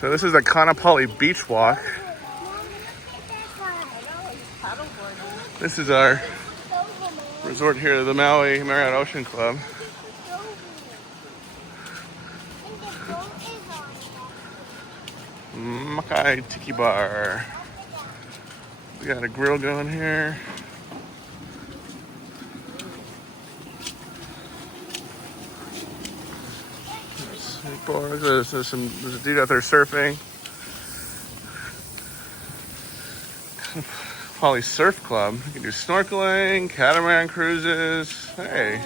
So this is the Kaanapali Beach Walk. This is our resort here, the Maui Marriott Ocean Club. Makai Tiki Bar. We got a grill going here. There's a dude out there surfing. Poly Surf Club. You can do snorkeling, catamaran cruises. Hey.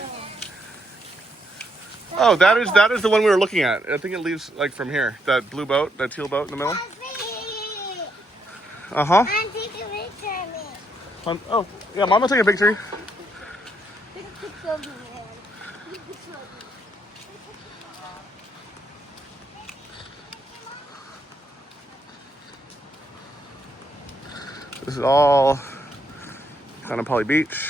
Oh, that is the one we were looking at. I think it leaves like from here. That blue boat, that teal boat in the middle. Uh-huh. Take a picture of me. Oh, yeah, Mama, take a picture. Take a picture of me, man. This is all Kaanapali Beach.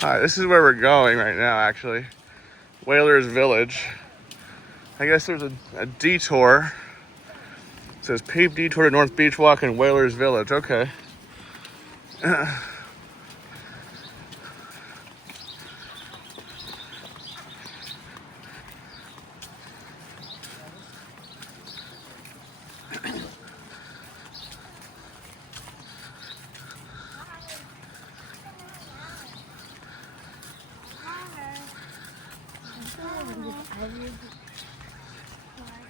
Hi, this is where we're going right now, actually. Whalers Village. I guess there's a detour. It says paved detour to North Beach Walk and Whalers Village. Okay.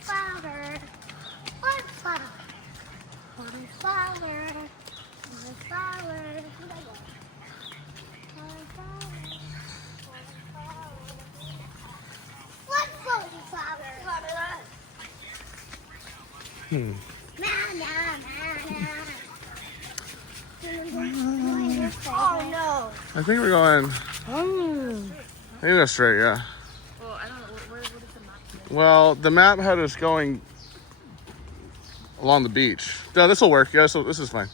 Flower. What flower? What flower? What flower? What flower? Oh no. I think we're going. I think that's straight, yeah. Well, I don't know. What is the map? Well, the map had us going along the beach. No, this will work. Yeah, so this is fine.